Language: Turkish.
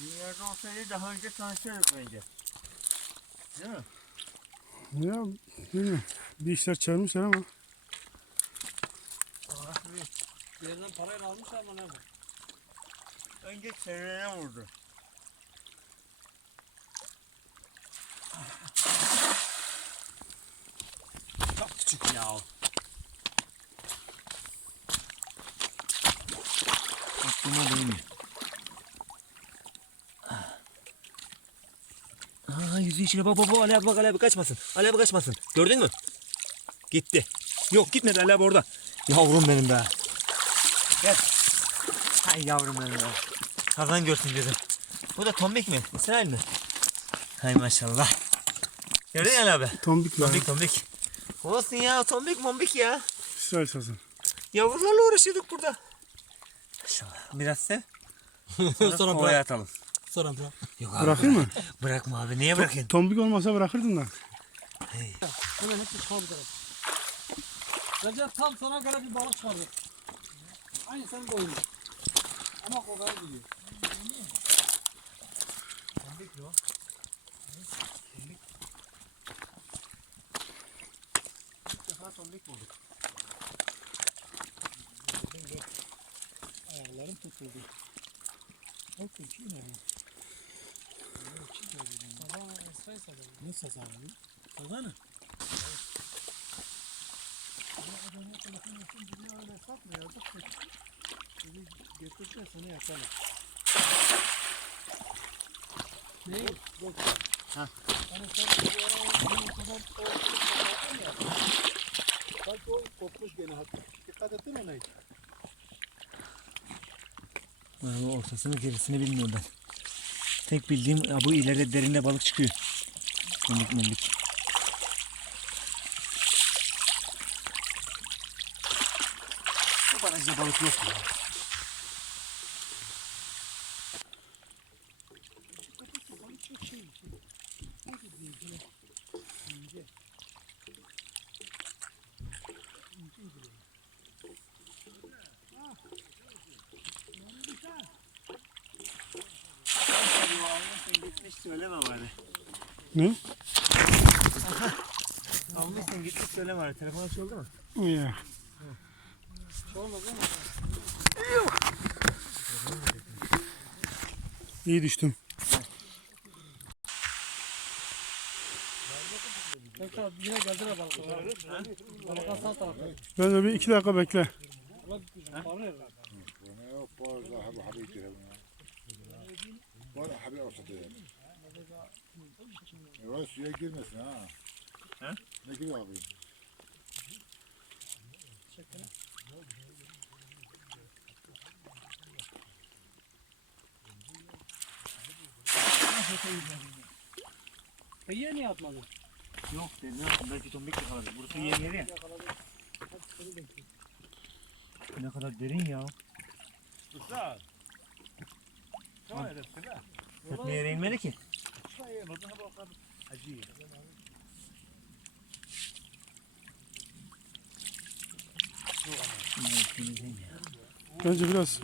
Dünyada olsaydı daha önce tanışırdık bence. Değil mi? Ya bilmiyorum. Bir işler çağırmışlar ama. Bir. Yerden parayla almışlar ama ne bu? Önce çevrene vurdu. Çok küçük ya o. Aklıma değmiyor. Aa yüzü içine bak bak bak Ali abi bak Ali abi kaçmasın. Ali abi kaçmasın. Gördün mü? Gitti. Yok gitmedi Ali abi orada. Yavrum benim be. Gel. Hay yavrum benim be. Kazan görsün dedim. Bu da tombik mi? İsrail mi? Hay maşallah. Gördün mü Ali abi? Tombik var. Tombik tombik. Olsun ya tombik mombik ya. İsrail sazı. Yavrularla uğraşıyorduk burada. Maşallah. Biraz sev. Sonra, Sonra bırak. atalım. Sonra bırak. Yok abi. Bırakayım mı? Bırakma abi. Niye bırakayım? Tombik olmasa bırakırdım da. Hemen hepsi tam taraf. Recep tam sana göre bir balık çıkardı. Aynı senin boyunda. Ama kokar gidiyor. İlk defa tombik bulduk. Ayaklarım tutuldu. Çok kötü ne? Sabah esray sadarım. Ne sadarım? Sazanı. Adamı telefon yapın diye öyle satmıyorduk. Dedi getirse sana yakalım. Ne? Yok. Ha. Hani sen bu ara o kadar o ya. Bak o kopmuş gene hatta. Dikkat ettin ona hiç. Ben ortasını gerisini bilmiyorum ben. Tek bildiğim bu ileride derinde balık çıkıyor. Mombik mombik. Bu barajda balık yok ya. Söyleme bari. Ne? Almışsın gitmiş söyleme bari. Telefon açıldı mı? Ya. Olmaz değil mi? İyi düştüm. Ben de bir iki dakika bekle. Parlıyor. Yavaş suya girmesin ha. He? Ne giriyor abi? Çekene. Kıyıya niye atmadın? Yok dedi. Ne yaptın? Belki tombik yakaladı. Burası yeni yeri. Ne kadar derin ya. Güzel. Tamam. Tamam. Tekne yere inmedi ki. Bence biraz